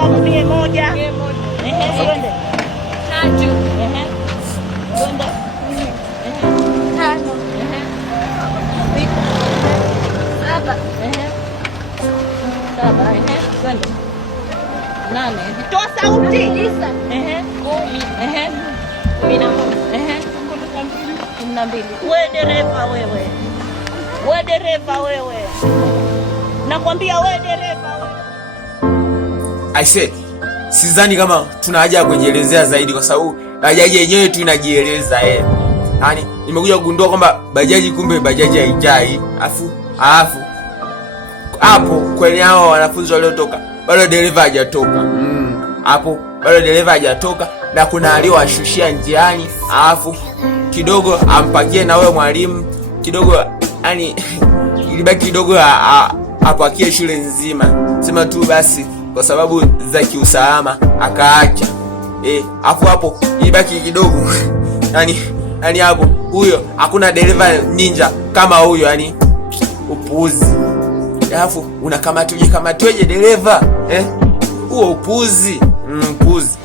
kama 100. Ehe, twende. 3. Ehe. Twende. 5. 7. Ehe. 7. Ehe. Twende. 8. Toa sauti. 9. Ehe. 10. Ehe. 11. Ehe. 12. Wewe dereva wewe. Wewe dereva wewe. Nakwambia wewe dereva wewe. I said, sidhani kama tuna haja ya kujielezea zaidi kwa sababu bajaji yenyewe tu inajieleza Yaani nimekuja kugundua kwamba bajaji kumbe bajaji haijai. Alafu hapo kwenye hao wanafunzi waliotoka bado dereva hajatoka. Hapo bado dereva hajatoka na kuna aliowashushia njiani. Alafu kidogo ampakie na wewe mwalimu kidogo, yani ilibaki kidogo apakie shule nzima. Sema tu basi kwa sababu za kiusalama akaacha. Hapo ilibaki kidogo. yani hapo huyo hakuna dereva ninja kama huyo, yani upuuzi. Alafu unakamatweje dereva? Huo upuuzi. Mpuuzi.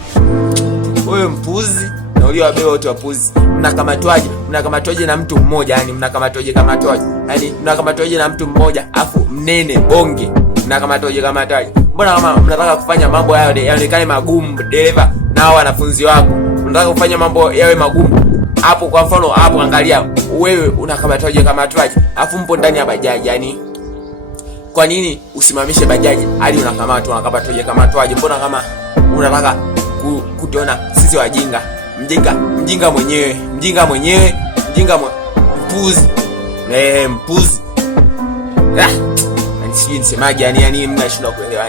Wewe mpuuzi na ulio wabeba wote wapuuzi. Mnakamatwaje na mtu mmoja, yani mnakamatwaje? Yani mnakamatwaje na mtu mmoja afu mnene bonge. Mnakamatwaje? Mbona kama mnataka kufanya mambo hayo yaonekane magumu, dereva na wanafunzi wako mnataka kufanya mambo yawe magumu. Hapo kwa mfano hapo angalia wewe unakamatwaje afu mpo ndani ya bajaji, yani kwa nini usimamishe bajaji hadi unakamatwaje? Mbona kama unataka kutuona sisi wajinga? Mjinga mwenyewe. Mpuzi. Mpuzi. Sijui nisemaje, yani mnashindwa kuelewa.